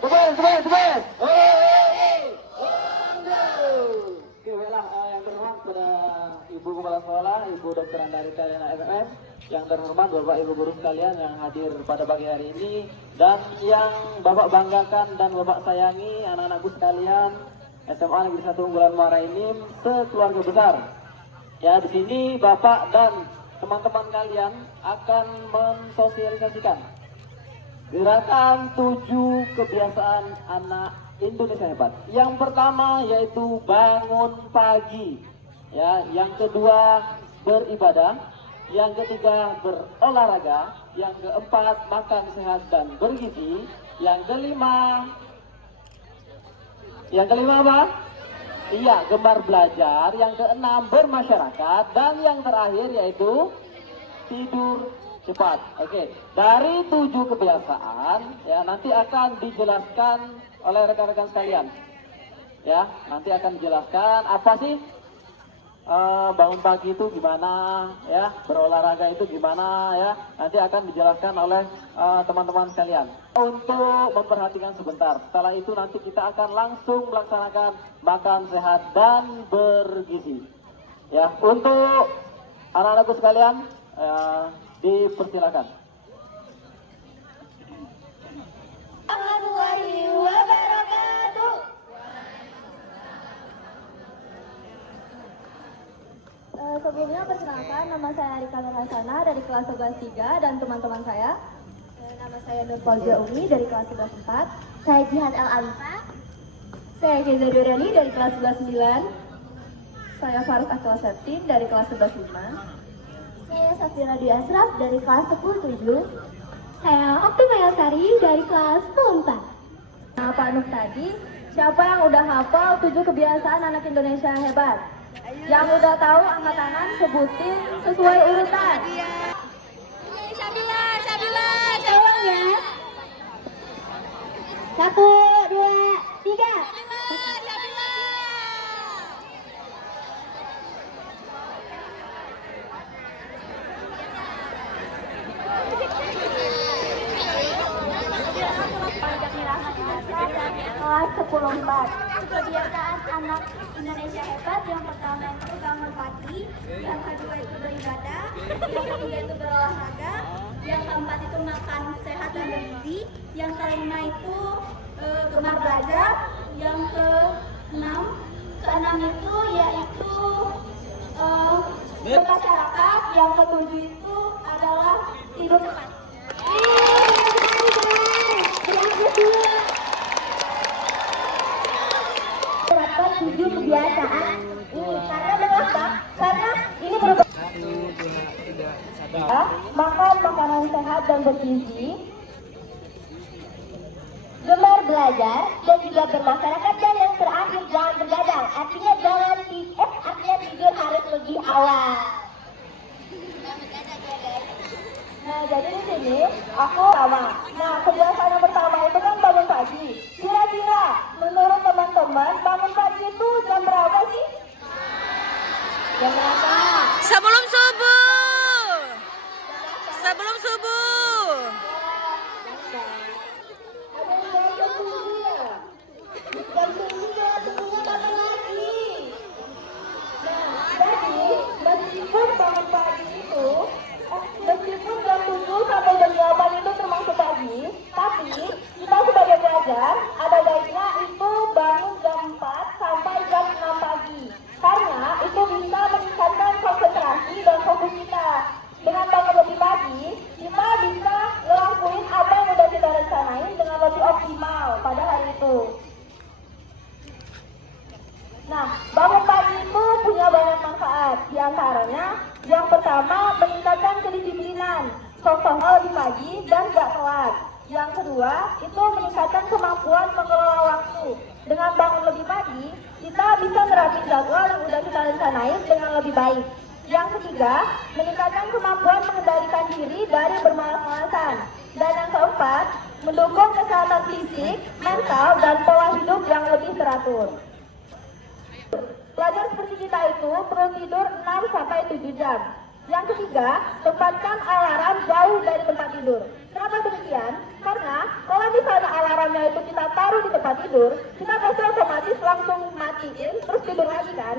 Sebentar. Oke, baiklah, yang terhormat pada Ibu Kepala Sekolah, Ibu Dr. Andarita FFM, yang terhormat Bapak Ibu guru sekalian yang hadir pada pagi hari ini, dan yang Bapak banggakan dan Bapak sayangi, anak-anakku sekalian, SMA Negeri 1 Unggulan Muara Enim sekeluarga besar. Ya, di sini Bapak dan teman-teman kalian akan mensosialisasikan gerakan 7 kebiasaan anak Indonesia hebat. Yang pertama yaitu bangun pagi. Ya, yang kedua beribadah, yang ketiga berolahraga, yang keempat makan sehat dan bergizi, yang kelima apa? Iya, gemar belajar, yang keenam bermasyarakat, dan yang terakhir yaitu tidur cepat. Oke, dari 7 kebiasaan ya nanti akan dijelaskan oleh rekan-rekan sekalian. Ya, nanti akan dijelaskan apa sih bangun pagi itu gimana, ya, berolahraga itu gimana, ya. Nanti akan dijelaskan oleh teman-teman sekalian. Untuk memperhatikan sebentar. Setelah itu nanti kita akan langsung melaksanakan makan sehat dan bergizi. Ya, untuk anak-anakku sekalian dipersilakan. Warahmatullahi wabarakatuh. Sebelumnya perkenalkan, nama saya Arika Nur Hasana dari kelas 11 3 dan teman-teman saya. Nama saya Nur Fauzia Umi dari kelas 11 4. Saya Jihan El Alifa. Saya Keza Durani dari kelas 11 9. Saya Faruk Akal Septin dari kelas 11 5. Saya Safira Dwi Asraf dari kelas 10 7. Saya Okti Mayasari dari kelas 10 4. Nah, Pak Nuh tadi, siapa yang udah hafal 7 kebiasaan anak Indonesia hebat? Yang udah tahu angkat tangan, sebutin sesuai urutan. Sabila, tolong ya. 1, 2, 3. Kelas 10 4. Kebiasaan anak Indonesia hebat, yang pertama itu bangun pagi, yang kedua itu beribadah, yang ketiga itu berolahraga, yang keempat itu makan sehat dan bergizi, yang kelima itu gemar belajar, yang keenam itu yaitu bermasyarakat, yang ketujuh itu adalah tidur cepat. Terapkan 7 kebiasaan ini karena mengapa? Karena ini berubah. Makan makanan sehat dan bergizi, gemar belajar, dan juga bermasyarakat, dan yang terakhir jangan bergadang. Artinya artinya tidur harus lebih awal. Nah, jadi di sini aku sama. Nah, kebiasaan yang pertama itu kan bangun pagi. Kira-kira menurut teman-teman bangun pagi itu jam berapa sih? Jam berapa? Sebelum subuh. Sebelum subuh. Ada yang jam 7 ya? Jam 7 ya, tunggunya kapan lagi? Nah, jadi meskipun bangun pagi itu meskipun jam 7 sampai jam 8 itu termasuk pagi, tapi kita sebagai pelajar ada baiknya itu bangun jam 4 sampai jam 6 pagi. Karena itu bisa meningkatkan konsentrasi dan fokus kita. Dengan bangun lebih pagi, kita bisa ngelakuin apa yang udah kita rencanain dengan lebih optimal pada hari itu. Nah, bangun pagi itu punya banyak manfaat. Di antaranya, yang pertama, meningkatkan kedisiplinan. Contohnya lebih pagi dan gak telat. Yang kedua, itu meningkatkan kemampuan mengelola waktu. Dengan bangun lebih pagi, kita bisa nerapin jadwal yang udah kita rencanain dengan lebih baik. Yang ketiga, meningkatkan kemampuan mengendalikan diri dari bermalas-malasan. Dan yang keempat, mendukung kesehatan fisik, mental, dan pola hidup yang lebih teratur. Pelajar seperti kita itu perlu tidur 6 sampai 7 jam. Yang ketiga, tempatkan alarm jauh dari tempat tidur. Kenapa demikian? Karena kalau misalnya alarmnya itu kita taruh di tempat tidur, kita pasti otomatis langsung matiin terus tidur lagi kan.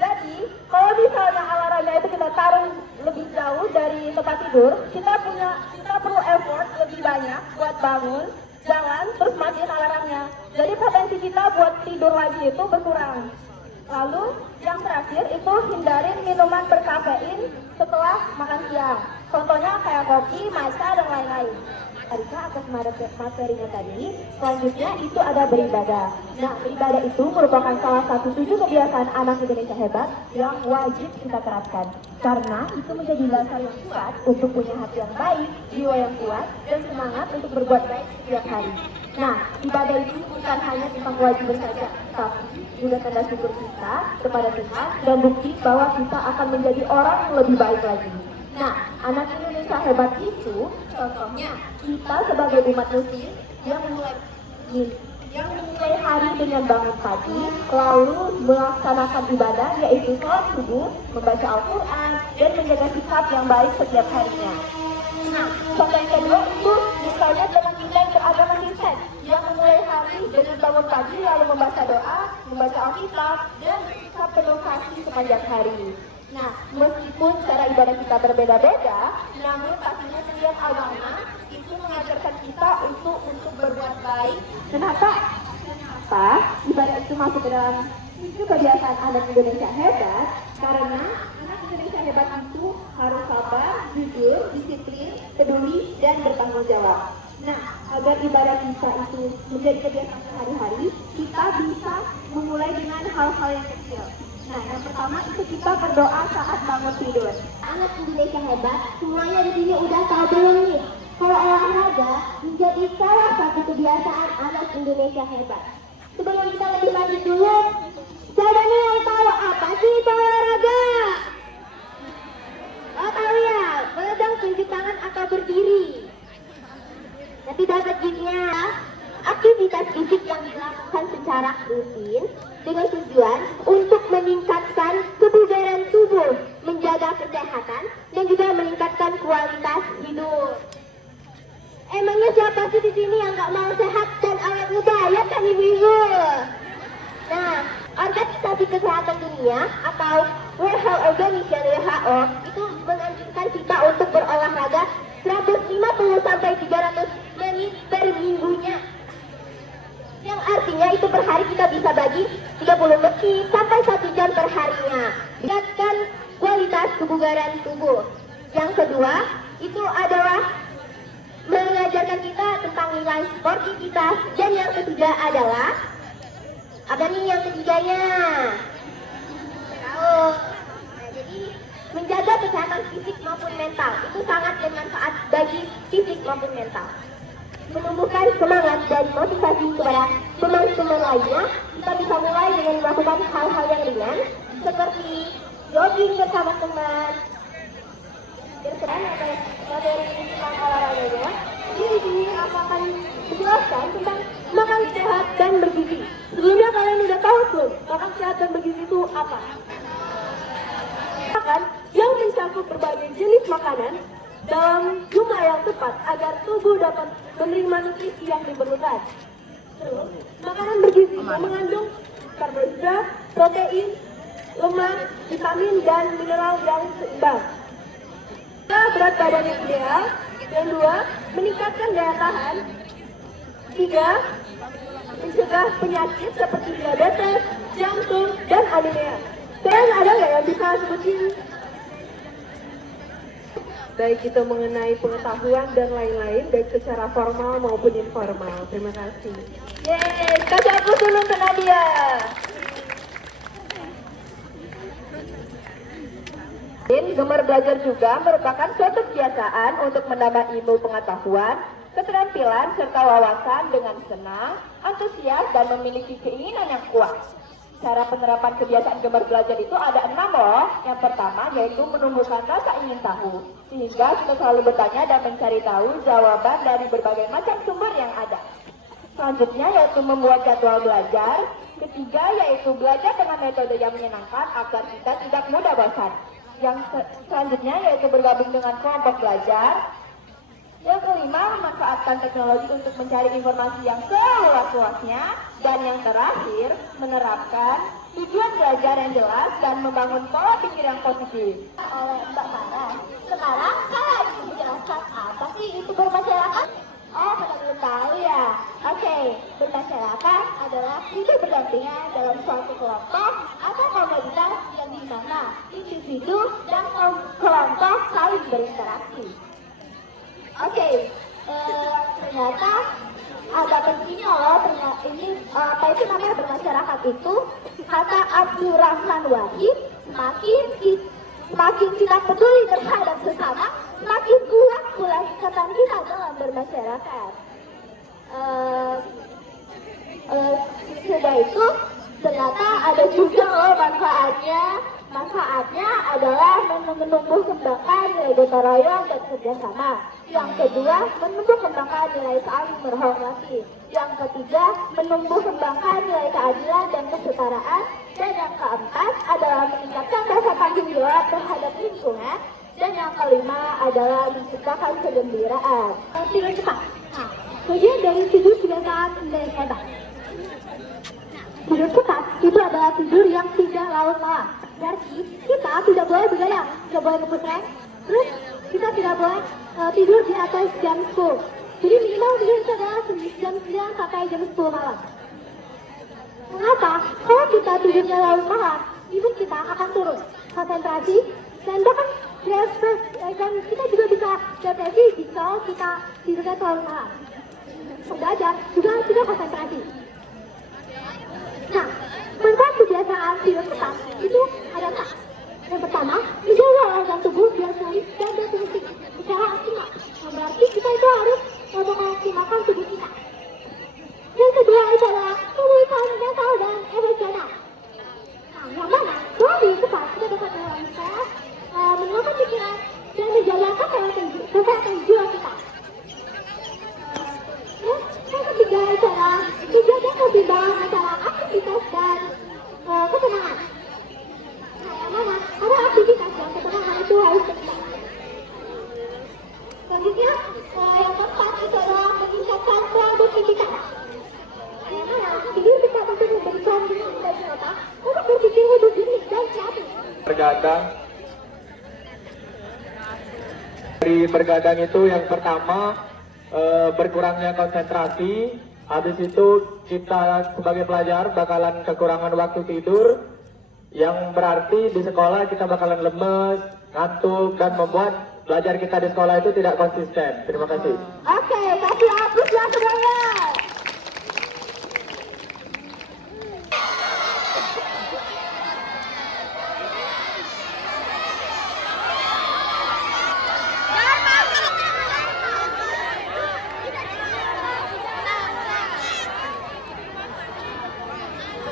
Jadi kalau misalnya alarmnya itu kita taruh lebih jauh dari tempat tidur, kita perlu effort lebih banyak buat bangun, jalan, terus matiin alarmnya. Jadi potensi kita buat tidur lagi itu berkurang. Lalu yang terakhir itu hindarin minuman berkafein setelah makan siang. Contohnya kayak kopi, matcha, dan lain-lain. Arika atas materinya tadi, selanjutnya itu ada beribadah. Nah, beribadah itu merupakan salah satu 7 kebiasaan anak Indonesia hebat yang wajib kita terapkan. Karena itu menjadi dasar yang kuat untuk punya hati yang baik, jiwa yang kuat, dan semangat untuk berbuat baik setiap hari. Nah, ibadah itu bukan hanya tentang kewajiban saja, tapi juga tanda syukur kita kepada Tuhan dan bukti bahwa kita akan menjadi orang yang lebih baik lagi. Nah, anak Indonesia hebat itu contohnya kita sebagai umat muslim yang memulai hari dengan bangun pagi, lalu melaksanakan ibadah yaitu sholat subuh, membaca Al-Quran, dan menjaga sikap yang baik setiap harinya. Nah, contoh yang kedua itu misalnya dengan kita yang beragama Kristen yang memulai hari dengan bangun pagi lalu membaca doa, membaca Alkitab, dan sikap penuh kasih sepanjang hari. Nah, meskipun cara ibadah kita berbeda-beda, namun pastinya setiap agama itu mengajarkan kita untuk berbuat baik. Kenapa ibadah itu masuk ke dalam itu kebiasaan anak Indonesia hebat? Karena anak Indonesia hebat itu harus sabar, jujur, disiplin, peduli, dan bertanggung jawab. Nah, agar ibadah kita itu menjadi kebiasaan sehari-hari, kita bisa memulai dengan hal-hal yang kecil. Nah, yang pertama itu kita berdoa saat bangun tidur. Anak Indonesia hebat, semuanya di sini udah tahu belum nih? Kalau olahraga menjadi salah satu kebiasaan anak Indonesia hebat. Sebelum kita lebih lanjut dulu, siapa nih yang tahu apa sih itu olahraga? Oh tahu ya, boleh dong tunjuk tangan atau berdiri. Nanti dapat giftnya. Aktivitas fisik yang dilakukan secara rutin dengan tujuan untuk meningkatkan kebugaran tubuh, menjaga kesehatan, dan juga meningkatkan kualitas hidup. Emangnya siapa sih di sini yang nggak mau sehat dan awet muda, ya kan ibu-ibu? Nah, Organisasi Kesehatan Dunia atau World Health Organization (WHO) itu menganjurkan kita untuk berolahraga 150 sampai 300 menit per minggunya. Yang artinya itu per hari kita bisa bagi 30 menit sampai 1 jam per harinya. Meningkatkan kualitas kebugaran tubuh. Yang kedua, itu adalah mengajarkan kita tentang nilai sportivitas. Dan yang ketiga adalah, apa nih yang ketiganya? Tahu. Nah, jadi menjaga kesehatan fisik maupun mental itu sangat bermanfaat bagi fisik maupun mental. Menumbuhkan semangat dan motivasi kepada teman-teman lainnya, kita bisa mulai dengan melakukan hal-hal yang ringan seperti jogging bersama teman. Berkenan atas materi tentang olahraganya, di sini aku akan menjelaskan tentang makan sehat dan bergizi. Sebelumnya kalian udah tahu belum makan sehat dan bergizi itu apa? Makan yang mencakup berbagai jenis makanan dalam jumlah yang tepat agar tubuh dapat menerima nutrisi yang diperlukan. Terus, makanan bergizi yang mengandung karbohidrat, protein, lemak, vitamin, dan mineral yang seimbang. Berat badan yang ideal. Yang dua, meningkatkan daya tahan. Tiga, mencegah penyakit seperti diabetes, jantung, dan anemia. Kalian ada nggak yang bisa sebutin? Baik itu mengenai pengetahuan dan lain-lain, baik secara formal maupun informal. Terima kasih. Yeay, kasih aku dulu ke Nadia. Gemar belajar juga merupakan suatu kebiasaan untuk menambah ilmu pengetahuan, keterampilan, serta wawasan dengan senang, antusias, dan memiliki keinginan yang kuat. Cara penerapan kebiasaan gemar belajar itu ada 6 loh. Yang pertama yaitu menumbuhkan rasa ingin tahu, sehingga kita selalu bertanya dan mencari tahu jawaban dari berbagai macam sumber yang ada. Selanjutnya yaitu membuat jadwal belajar. Ketiga yaitu belajar dengan metode yang menyenangkan agar kita tidak mudah bosan. Yang selanjutnya yaitu bergabung dengan kelompok belajar. Yang kelima, memanfaatkan teknologi untuk mencari informasi yang seluas-luasnya. Dan yang terakhir, menerapkan tujuan belajar yang jelas dan membangun pola pikir yang positif. Oleh Mbak Mara, sekarang saya ingin menjelaskan apa sih itu bermasyarakat? Oh, pada belum tahu ya. Oke, bermasyarakat adalah hidup berdampingan dalam suatu kelompok atau komunitas yang di mana individu dan kelompok saling berinteraksi. Oke, ternyata agak pentingnya loh ternyata ini apa itu namanya bermasyarakat itu kata Abdurrahman Wahid, semakin kita peduli terhadap sesama, semakin kuat pula ikatan kita dalam bermasyarakat. Sudah itu ternyata ada juga loh manfaatnya. Manfaatnya adalah menumbuh kembangkan nilai gotong royong dan kerjasama. Yang kedua, menumbuh kembangkan nilai saling menghormati. Yang ketiga, menumbuh kembangkan nilai keadilan dan kesetaraan. Dan yang keempat adalah meningkatkan rasa tanggung jawab terhadap lingkungan. Dan yang kelima adalah menciptakan kegembiraan. Tidur cepat. Tujuan dari tidur kebiasaan menjadi hebat. Tidur cepat itu adalah tidur yang tidak larut malam. Berarti kita tidak boleh begadang, tidak boleh ngeputrek. Terus kita tidak boleh tidur di atas jam 10. Jadi minimal tidur itu adalah jam 9 sampai jam 10 malam. Mengapa? Kalau kita tidurnya larut malam, imun kita akan turun konsentrasi dan bahkan dan kita juga bisa depresi jika kita tidurnya terlalu malam. Belajar juga tidak konsentrasi. Nah, manfaat kebiasaan tidur cepat itu adalah yang pertama, menjaga organ tubuh biar pulih dan berfungsi secara optimal. Berarti kita itu harus memaksimalkan tubuh kita. Yang kedua itu adalah pemulihan mental dan emosional. Nah, yang mana melalui cepat kita dapat mengurangi stres, menenangkan pikiran dan menjaga kesehatan jiwa kita. Yang ketiga itu adalah menjaga keseimbangan antara aktivitas dan ketenangan. Nah, yang mana ada aktivitas dan ketenangan itu harus seimbang. Selanjutnya, yang keempat itu adalah meningkatkan produktivitas. Yang mana tidur bisa untuk memberikan dan otak untuk berpikir lebih jernih dan kreatif. Bergadang. Dari bergadang itu yang pertama berkurangnya konsentrasi. Habis itu kita sebagai pelajar bakalan kekurangan waktu tidur, yang berarti di sekolah kita bakalan lemes, ngantuk, dan membuat belajar kita di sekolah itu tidak konsisten. Terima kasih. Oke, kasih aplaus ya semuanya.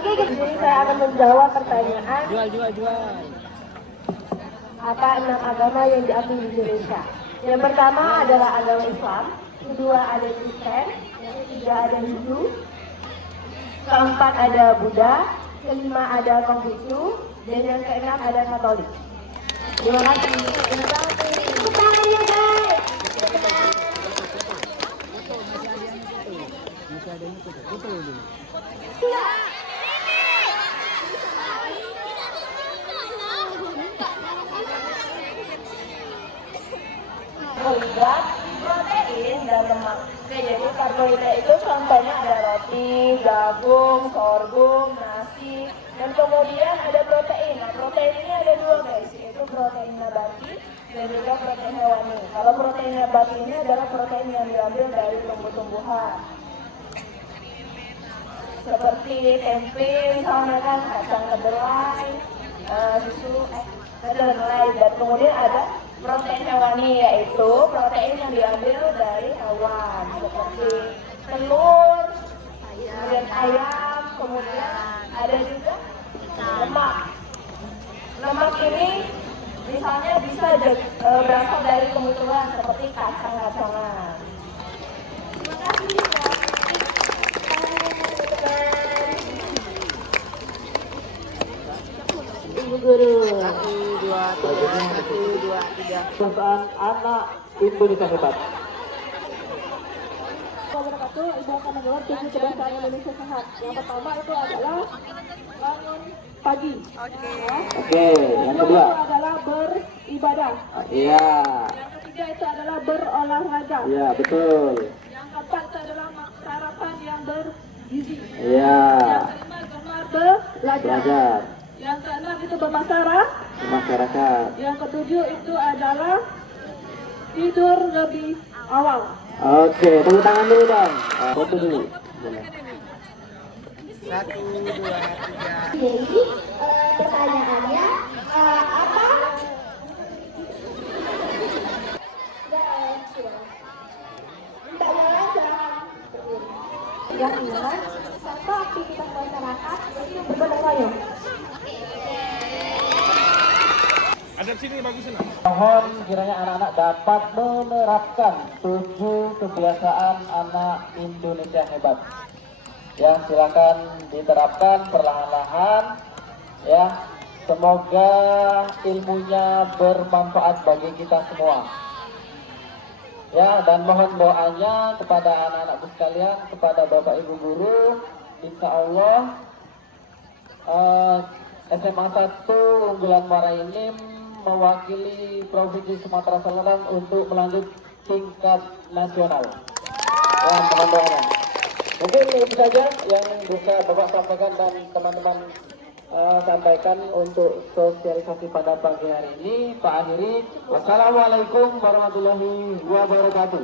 Oke, jadi saya akan menjawab pertanyaan. Apa 6 agama yang diakui di Indonesia? Yang pertama adalah agama Islam, kedua ada Kristen, yang ketiga ada Hindu, keempat ada Buddha, kelima ada Konghucu, dan yang keenam ada Katolik. Terima kasih. Tepuk tangan ya guys. Karbohidrat, protein, dan lemak. Oke, jadi karbohidrat itu contohnya ada roti, jagung, sorghum, nasi, dan kemudian ada protein. Nah, protein ini ada dua guys, yaitu protein nabati dan juga protein hewani. Kalau protein nabati ini adalah protein yang diambil dari tumbuh-tumbuhan, seperti tempe, misalnya kan, kacang kedelai, susu, kedelai, dan kemudian ada protein hewani, yaitu protein yang diambil dari hewan seperti telur, kemudian ayam, kemudian ada juga lemak. Lemak ini misalnya bisa berasal dari tumbuh-tumbuhan seperti kacang-kacangan. Terima kasih. Ibu Guru. 1, 2, 3. Perasaan anak Indonesia hebat. satu, Ibu akan menjawab 7 kebiasaan Indonesia sehat. Yang pertama itu adalah bangun pagi. Oke, yang kedua. Itu adalah beribadah. Iya. Yang ketiga itu adalah berolahraga. Iya, betul. Yang keempat itu adalah sarapan yang bergizi. Iya. Yang kelima gemar belajar. Belajar. Yang keenam itu bermasyarakat. Masyarakat. Yang ketujuh itu adalah tidur lebih awal. Oke, tepuk tangan dulu dong. Foto dulu. Boleh. Jadi pertanyaannya apa? Mbak Lola silahkan. Yang kelima, contoh aktivitas masyarakat yang bergotong royong. Ada sini bagusin lah. Mohon kiranya anak-anak dapat menerapkan 7 kebiasaan anak Indonesia hebat. Ya, silakan diterapkan perlahan-lahan. Ya, semoga ilmunya bermanfaat bagi kita semua. Ya, dan mohon doanya kepada anak-anakku sekalian, kepada Bapak Ibu guru, insya Allah SMA 1 Unggulan Muara Enim mewakili Provinsi Sumatera Selatan untuk melanjut tingkat nasional. Ya, mohon doanya. Mungkin itu saja yang bisa Bapak sampaikan dan teman-teman sampaikan untuk sosialisasi pada pagi hari ini. Pak akhiri, wassalamualaikum warahmatullahi wabarakatuh.